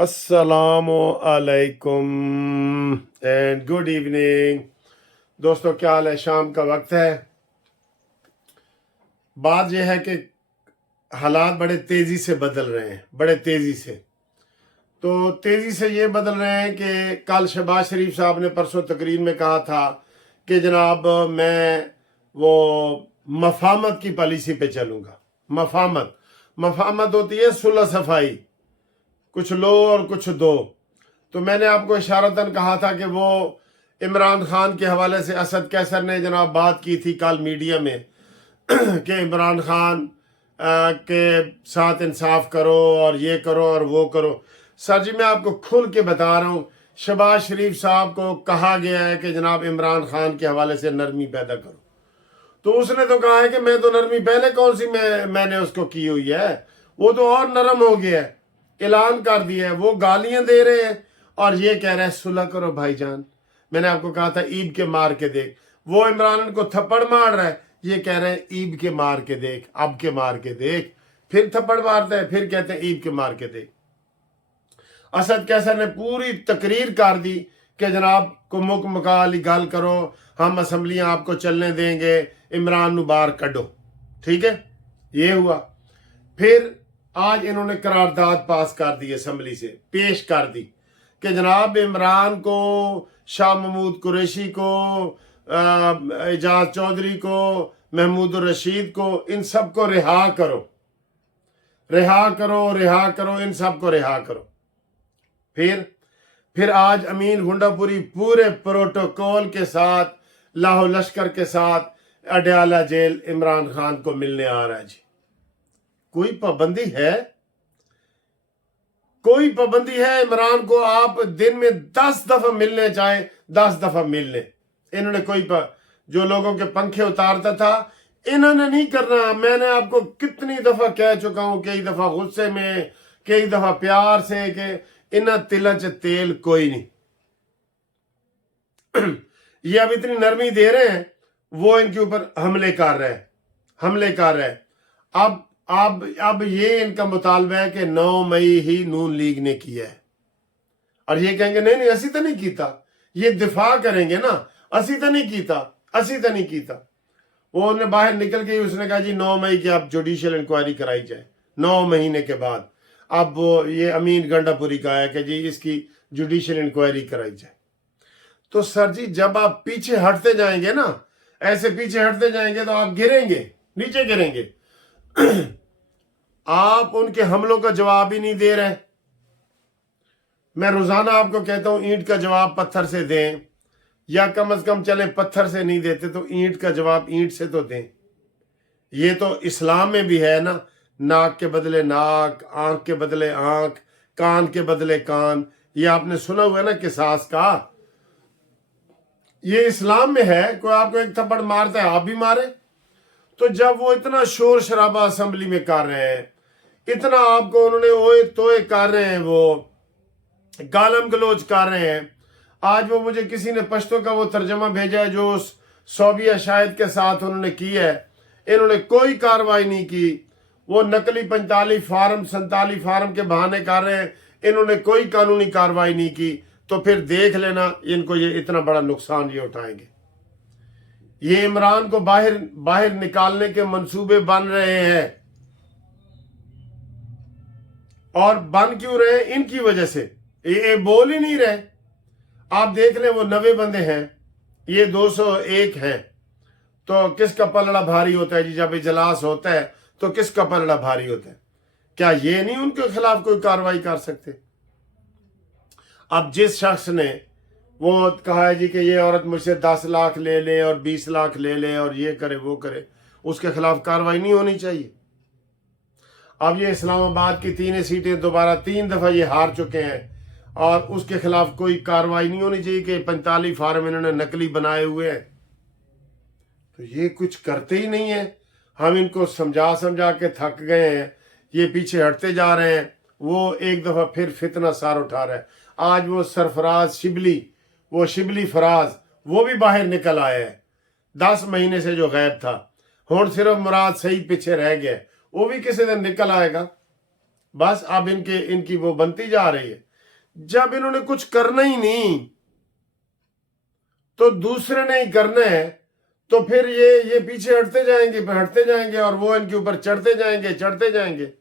السلام علیکم and good evening دوستو، کیا حال ہے؟ شام کا وقت ہے۔ بات یہ ہے کہ حالات بڑے تیزی سے بدل رہے ہیں، بڑے تیزی سے۔ تو تیزی سے یہ بدل رہے ہیں کہ کل شہباز شریف صاحب نے پرسوں تقریر میں کہا تھا کہ جناب میں وہ مفاہمت کی پالیسی پہ چلوں گا۔ مفاہمت ہوتی ہے صلح صفائی، کچھ لو اور کچھ دو۔ تو میں نے آپ کو اشارتاً کہا تھا کہ وہ عمران خان کے حوالے سے اسد کیسر نے جناب بات کی تھی کل میڈیا میں کہ عمران خان کے ساتھ انصاف کرو اور یہ کرو اور وہ کرو۔ سر جی، میں آپ کو کھل کے بتا رہا ہوں، شہباز شریف صاحب کو کہا گیا ہے کہ جناب عمران خان کے حوالے سے نرمی پیدا کرو، تو اس نے تو کہا ہے کہ میں تو نرمی پہلے کون سی میں نے اس کو کی ہوئی ہے، وہ تو اور نرم ہو گیا ہے، اعلان کر دیا ہے۔ وہ گالیاں دے رہے ہیں اور یہ کہہ رہے ہیں صلح کرو بھائی جان۔ میں نے آپ کو کہا تھا عیب کے مار کے دیکھ، وہ عمران کو تھپڑ مار رہا ہے، یہ کہہ رہے ہیں عیب کے مار کے دیکھ، اب کے مار کے دیکھ، پھر تھپڑ مارتے ہیں، پھر کہتے ہیں عیب کے مار کے دیکھ۔ اسد کیسر نے پوری تقریر کر دی کہ جناب کو مک مکالی گل کرو، ہم اسمبلیاں آپ کو چلنے دیں گے، عمران نو باہر کڈو، ٹھیک ہے۔ یہ ہوا۔ پھر آج انہوں نے قرارداد پاس کر دی، اسمبلی سے پیش کر دی کہ جناب عمران کو، شاہ محمود قریشی کو، اعجاز چودھری کو، محمود الرشید کو، ان سب کو رہا کرو، رہا کرو، رہا کرو، ان سب کو رہا کرو۔ پھر آج امین گنڈا پوری پورے پروٹوکول کے ساتھ، لاہو لشکر کے ساتھ اڈیالہ جیل عمران خان کو ملنے آ رہا ہے۔ جی کوئی پابندی ہے؟ کوئی پابندی ہے؟ عمران کو آپ دن میں 10 دفعہ ملنے چاہیں 10 دفعہ مل لیں۔ انہوں نے جو لوگوں کے پنکھے اتارتا تھا، انہوں نے نہیں کرنا۔ میں نے آپ کو کتنی دفعہ کہہ چکا ہوں، کئی دفعہ غصے میں، کئی دفعہ پیار سے، کہ انہاں تلن چ تیل کوئی نہیں۔ یہ اب اتنی نرمی دے رہے ہیں، وہ ان کے اوپر حملے کر رہے ہیں۔ اب یہ ان کا مطالبہ ہے کہ 9 مئی ہی نون لیگ نے کیا ہے، اور یہ کہیں گے نہیں اسی تو نہیں کیتا۔ یہ دفاع کریں گے نا، اسی تو نہیں کیتا۔ وہ انہیں باہر نکل کے اس نے کہا جی 9 مئی کی اب جوڈیشل انکوائری کرائی جائے، 9 مہینے کے بعد۔ اب وہ یہ امین گنڈا پوری کا ہے کہ جی اس کی جوڈیشل انکوائری کرائی جائے۔ تو سر جی جب آپ پیچھے ہٹتے جائیں گے نا، ایسے پیچھے ہٹتے جائیں گے تو آپ گریں گے، نیچے گریں گے۔ آپ ان کے حملوں کا جواب ہی نہیں دے رہے۔ میں روزانہ آپ کو کہتا ہوں اینٹ کا جواب پتھر سے دیں، یا کم از کم چلے پتھر سے نہیں دیتے تو اینٹ کا جواب اینٹ سے تو دیں۔ یہ تو اسلام میں بھی ہے نا، ناک کے بدلے ناک، آنکھ کے بدلے آنکھ، کان کے بدلے کان۔ یہ آپ نے سنا ہوا ہے نا قصاص کا، یہ اسلام میں ہے۔ کوئی آپ کو ایک تھپڑ مارتا ہے آپ بھی مارے۔ تو جب وہ اتنا شور شرابہ اسمبلی میں کر رہے ہیں، اتنا آپ کو انہوں نے اوئے توئے کر رہے ہیں، وہ گالم گلوچ کر رہے ہیں۔ آج وہ مجھے کسی نے پشتو کا وہ ترجمہ بھیجا ہے جو اس صوبیہ شاہد کے ساتھ انہوں نے کی ہے، انہوں نے کوئی کاروائی نہیں کی۔ وہ نقلی 45 فارم 47 فارم کے بہانے کر رہے ہیں، انہوں نے کوئی قانونی کاروائی نہیں کی۔ تو پھر دیکھ لینا ان کو یہ اتنا بڑا نقصان یہ اٹھائیں گے۔ یہ عمران کو باہر نکالنے کے منصوبے بن رہے ہیں، اور بن کیوں رہے ہیں؟ ان کی وجہ سے۔ یہ بول ہی نہیں رہے۔ آپ دیکھ لیں وہ 90 بندے ہیں، یہ 201 ہیں، تو کس کا پلڑا بھاری ہوتا ہے جی؟ جب اجلاس ہوتا ہے تو کس کا پلڑا بھاری ہوتا ہے؟ کیا یہ نہیں ان کے خلاف کوئی کاروائی کر سکتے؟ اب جس شخص نے وہ کہا ہے جی کہ یہ عورت مجھ سے 10 لاکھ لے لے اور 20 لاکھ لے لے اور یہ کرے وہ کرے، اس کے خلاف کاروائی نہیں ہونی چاہیے۔ اب یہ اسلام آباد کی 3 سیٹیں دوبارہ 3 دفعہ یہ ہار چکے ہیں، اور اس کے خلاف کوئی کاروائی نہیں ہونی چاہیے کہ 45 فارم انہوں نے نقلی بنائے ہوئے ہیں۔ تو یہ کچھ کرتے ہی نہیں ہیں۔ ہم ان کو سمجھا کے تھک گئے ہیں، یہ پیچھے ہٹتے جا رہے ہیں۔ وہ ایک دفعہ پھر فتنہ سار اٹھا رہا ہے۔ آج وہ سرفراز شبلی، وہ شبلی فراز، وہ بھی باہر نکل آیا ہے 10 مہینے سے جو غائب تھا۔ ہون صرف مراد صحیح پیچھے رہ گیا، وہ بھی کسی دن نکل آئے گا۔ بس اب ان کی وہ بنتی جا رہی ہے۔ जब इन्होंने कुछ करना ही नहीं तो दूसरे ने ही करना है, तो फिर ये पीछे हटते जाएंगे और वो इनके ऊपर चढ़ते जाएंगे।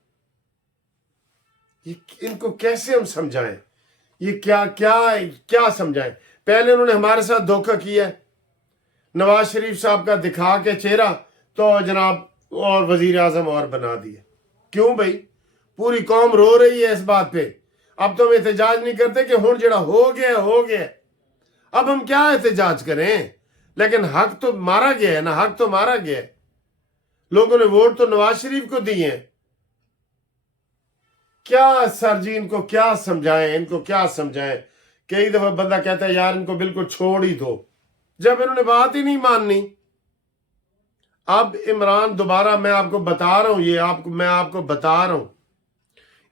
ये इनको कैसे हम समझाएं? ये क्या समझाएं? पहले उन्होंने हमारे साथ धोखा किया है, नवाज शरीफ साहब का दिखा के चेहरा तो जनाब और वजीर आजम और बना दिए। क्यों भाई? पूरी कौम रो रही है इस बात पे। अब तो हम एहतजाज नहीं करते कि हुण जड़ा हो गया, अब हम क्या एहतजाज करें? लेकिन हक तो मारा गया है ना, हक तो मारा गया है। लोगों ने वोट तो नवाज शरीफ को दिए हैं। क्या सर जी, इनको क्या समझाएं? कई दफा बंदा कहता है यार इनको बिल्कुल छोड़ ही दो, जब इन्होंने बात ही नहीं माननी। अब इमरान दोबारा, मैं आपको बता रहा हूं,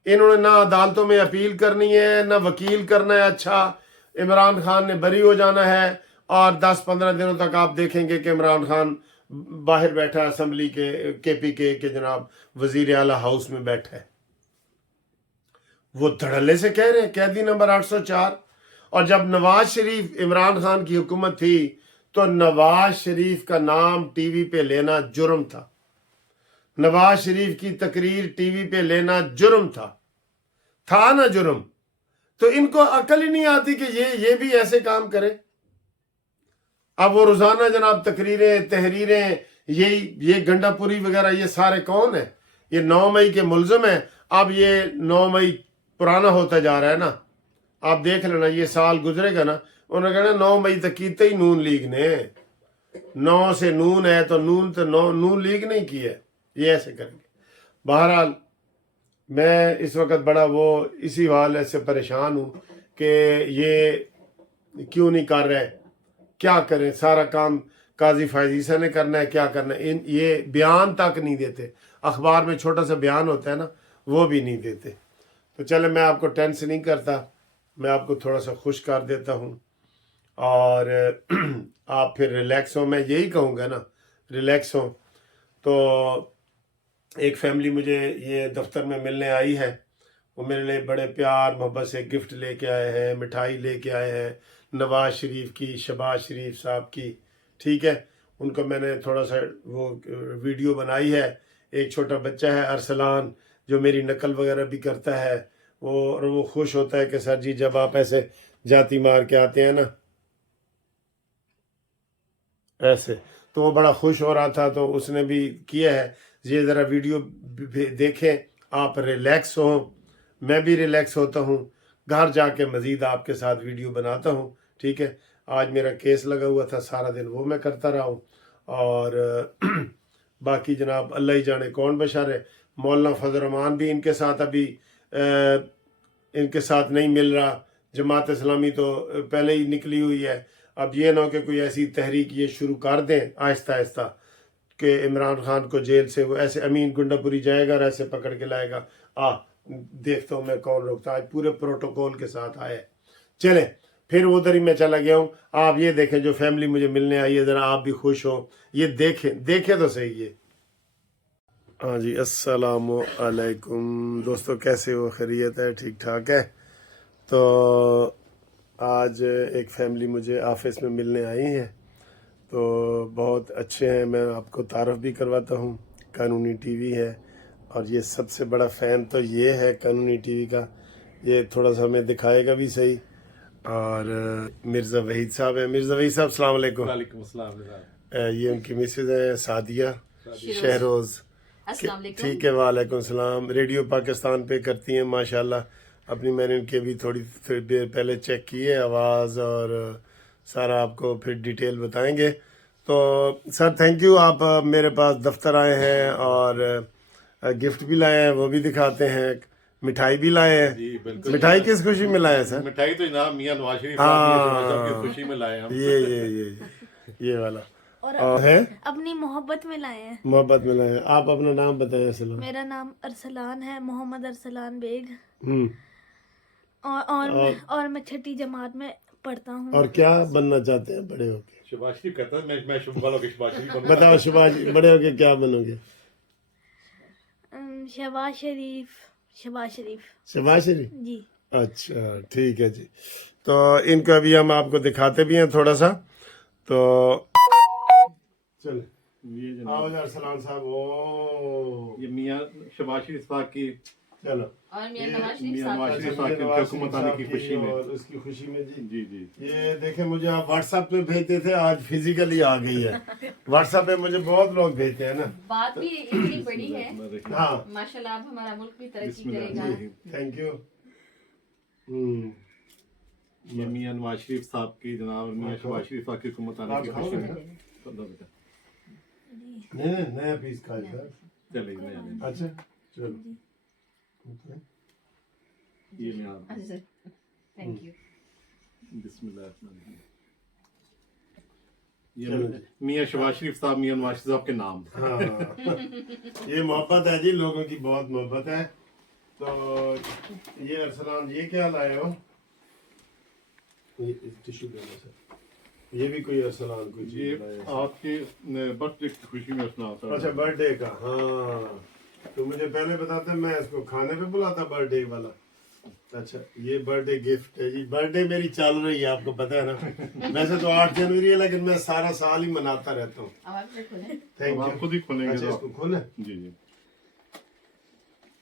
इन्होंने ना अदालतों में अपील करनी है, ना वकील करना है। अच्छा, इमरान खान ने बरी हो जाना है और 10-15 दिनों तक आप देखेंगे कि इमरान खान बाहर बैठा है, असेंबली के KPK के जनाब वजीर आला हाउस में बैठा है। वो धड़ल्ले से कह रहे हैं कैदी नंबर 804। और जब नवाज शरीफ, इमरान खान की हुकूमत थी तो नवाज शरीफ का नाम टीवी पे लेना जुर्म था, नवाज शरीफ की तकरीर टीवी पे लेना जुर्म था ना जुर्म। तो इनको अकल ही नहीं आती कि ये भी ऐसे काम करे। अब वो रोजाना जनाब तकरीरें, तहरीरें, ये गंडापुरी वगैरह, ये सारे कौन है? ये 9 मई के मुलजिम है। अब ये 9 मई पुराना होता जा रहा है ना, आप देख लेना, ये साल गुजरेगा ना, उन्होंने कहना 9 मई तक कीते ही नून लीग ने, 9 से नून है तो नून लीग नहीं की है, ये ऐसे करेंगे। बहरहाल मैं इस वक्त बड़ा इसी हाल से परेशान हूँ कि ये क्यों नहीं कर रहे, क्या करें? सारा काम काजी फायजीसा ने करना है, क्या करना है? ये बयान तक नहीं देते, अखबार में छोटा सा बयान होता है ना, वो भी नहीं देते। तो चले, मैं आपको टेंशन नहीं करता, मैं आपको थोड़ा सा खुश कर देता हूँ और आप फिर रिलैक्स हो। मैं यही कहूँगा ना, रिलैक्स हो। तो एक फैमिली मुझे ये दफ्तर में मिलने आई है, वो मेरे लिए बड़े प्यार मोहब्बत से गिफ्ट लेके आए हैं, मिठाई लेके आए हैं, नवाज शरीफ की, शहबाज शरीफ साहब की, ठीक है। उनको मैंने थोड़ा सा वो वीडियो बनाई है। एक छोटा बच्चा है अरसलान, जो मेरी नकल वगैरह भी करता है, वो खुश होता है कि सर जी जब आप ऐसे जाती मार के आते हैं ना ऐसे, तो वो बड़ा खुश हो रहा था। तो उसने भी किया है, ये ज़रा वीडियो देखें, आप रिलैक्स हो, मैं भी रिलैक्स होता हूँ, घर जाके मज़ीद आपके साथ वीडियो बनाता हूँ, ठीक है। आज मेरा केस लगा हुआ था, सारा दिन वो मैं करता रहा हूँ। और बाकी जनाब अल्लाह ही जाने कौन बशर है। मौलाना फजल रहमान भी इनके साथ अभी इनके साथ नहीं मिल रहा। जमात इस्लामी तो पहले ही निकली हुई है। अब ये ना हो कि कोई ऐसी तहरीक ये शुरू कर दें आहिस्ता आहिस्ता कि इमरान खान को जेल से वो ऐसे अमीन गुंडापुरी जाएगा और ऐसे पकड़ के लाएगा। देखता हूँ मैं कौन रोकता। आज पूरे प्रोटोकॉल के साथ आए। चले, फिर उधर ही मैं चला गया हूँ। आप ये देखें, जो फैमिली मुझे मिलने आई है, ज़रा आप भी खुश हो, ये देखें तो सही है। हाँ जी, अस्सलामु अलैकुम दोस्तों, कैसे हो? खैरियत है? ठीक ठाक है। तो आज एक फैमिली मुझे ऑफिस में मिलने आई है, तो बहुत अच्छे हैं। मैं आपको तारफ़ भी करवाता हूँ। कानूनी टीवी है और ये सबसे बड़ा फ़ैन तो ये है कानूनी टीवी का। ये थोड़ा सा हमें दिखाएगा भी सही। और मिर्ज़ा वहीद साहब हैं। मिर्ज़ा वहीद साहब अस्सलाम वालेकुम। वालेकुम अस्सलाम। ये उनकी मिसेज है सादिया शहरोज़। ठीक है, वालेकुम सलाम। रेडियो पाकिस्तान पे करती हैं माशाल्लाह। अपनी मैंने इनके भी थोड़ी देर पहले चेक की है आवाज़, और सारा आपको फिर डिटेल बताएंगे। तो सर थैंक यू, आप मेरे पास दफ्तर आए हैं और गिफ्ट भी लाए हैं, वो भी दिखाते हैं। मिठाई भी लाए हैं। जी बिल्कुल। मिठाई किस खुशी में लाए हैं सर? मिठाई तो जनाब मियां नवाज शरीफ साहब की खुशी में लाए हम। ये वाला और है अपनी मोहब्बत में लाए हैं। मोहब्बत में लाए हैं। आप अपना नाम बताएं। सलाम। मेरा नाम अरसलान है, मोहम्मद अरसलान बेग। हम्म। और मैं 6ठी जमात में पढ़ता हूँ। और क्या बनना चाहते हैं बड़े होके? शहबाज शरीफ कहता है मैं शुभ वालों के शहबाज शरीफ बनूंगा। बताओ शहबाज, बड़े होके क्या बनोगे? शहबाज शरीफ। शहबाज शरीफ। जी। अच्छा ठीक है जी। तो इनको अभी हम आपको दिखाते भी हैं थोड़ा सा। तो चल ये जनाब आओ अरसलान साहब। ओ ये मियाँ शहबाज शरीफ साहब की चलो और मियां ये नवाज शरीफ मियां साहब नवाज की शरीफ अच्छा, साहब ये की नवाज हुकूमत शरीफ आने साहब की खुशी में। और उसकी खुशी में जी जी जी ये देखें मुझे आप व्हाट्सएप पे भेजते थे, आज फिजिकली आ गई है। व्हाट्सएप पे मुझे बहुत लोग भेजते हैं ना। बात भी इतनी बड़ी है हाँ माशाल्लाह, अब हमारा मुल्क भी तरक्की बिस्मिल्लाह। करेगा। Thank you. ये मियाँ नवाज शरीफ साहब की जनाब मियाँ शहबाज शरीफ साहब की हुकूमत आने की आप खुशी में। खाओगे? तो दो बेटा नहीं नया पीस खाए सर। चलिए नया नया। अच्छा चलो Okay. ये मियाँ अच्छा सर, थैंक यू। बिस्मिल्लाह। चलो ये मियाँ शहबाज शरीफ साहब मियाँ नवाज शरीफ साहब के नाम। हाँ ये मोहब्बत है जी, लोगों की बहुत मोहब्बत है। तो ये अरसलान ये क्या लाए हो? ये टिश्यू देना सर। ये भी कोई अरसलान कोई ये चीज लाए हैं। आपके बर्थडे की खुशी में सुना था। अच्छा बर्थडे का, हाँ तो मुझे पहले बताते, मैं इसको खाने पे बुलाता बर्थडे वाला। अच्छा ये बर्थडे गिफ्ट है जी। बर्थडे मेरी चल रही है, आपको पता है ना। वैसे तो 8 जनवरी है, लेकिन मैं सारा साल ही मनाता रहता हूँ। अब आप से खुले। थैंक अब आप यू। खुद ही खोलेंगे अच्छा तो इसको खोले, जी जी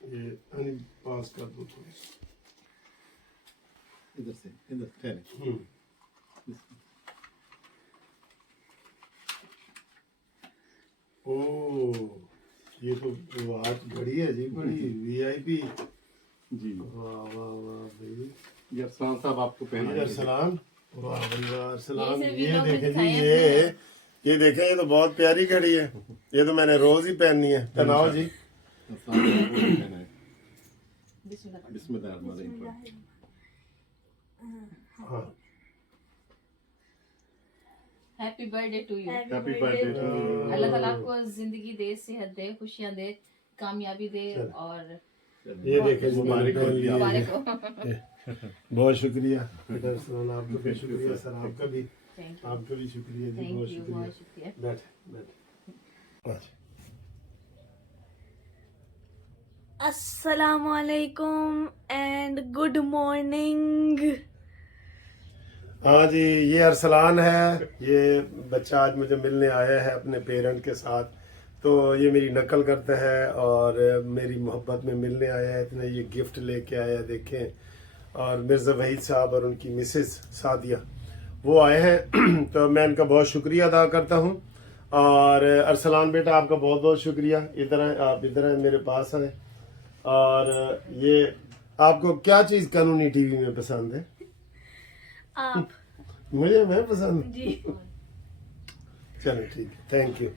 ये हनी पास कर दो थोड़ी। इधर से ठहरे। हम्म। ओ ये तो आज घड़ी है जी, बड़ी वीआईपी। जी वाह वाह वाह भाई। ये अरसलान साहब आपको ये पहना अरसलान, वाह भाई वाह अरसलान। ये ये लोग देखें जी, दिखाएं ये देखें, ये तो बहुत प्यारी घड़ी है। ये तो मैंने रोज ही पहननी है। पहनाओ जी। अरसलान साहब को पहना है। बिस्मिल्लाह। बिस्मिल्लाह। हाँ happy birthday to you. Happy birthday to you. अल्लाह ताला आपको जिंदगी दे, सेहत दे, खुशियां दे, कामयाबी दे चल। और ये देखें जी, मैंने मुबारक हो पहन जी। ली है। मुबारक हो। बहुत शुक्रिया बेटा अरसलान, आपका भी शुक्रिया सर, आपका भी, थैंक यू, आपका भी शुक्रिया जी, बहुत थैंक यू, शुक्रिया। बहुत शुक्रिया। बैठ बैठ। अच्छा अस्सलामुअलैकुम एंड गुड मॉर्निंग। हाँ जी ये अरसलान है। ये बच्चा आज मुझे मिलने आया है अपने पेरेंट के साथ। तो ये मेरी नकल करता है और मेरी मोहब्बत में मिलने आया है। इतने ये गिफ्ट लेके आया है, देखें। और मिर्ज़ा वहीद साहब और उनकी मिसेस सादिया वो आए हैं। तो मैं इनका बहुत शुक्रिया अदा करता हूँ। और अरसलान बेटा आपका बहुत बहुत शुक्रिया। इधर आए, आप इधर आए, मेरे पास आए। और ये आपको क्या चीज़ कानूनी टीवी में पसंद है? आप मुझे मैं पसंद। जी चलो ठीक है, थैंक यू।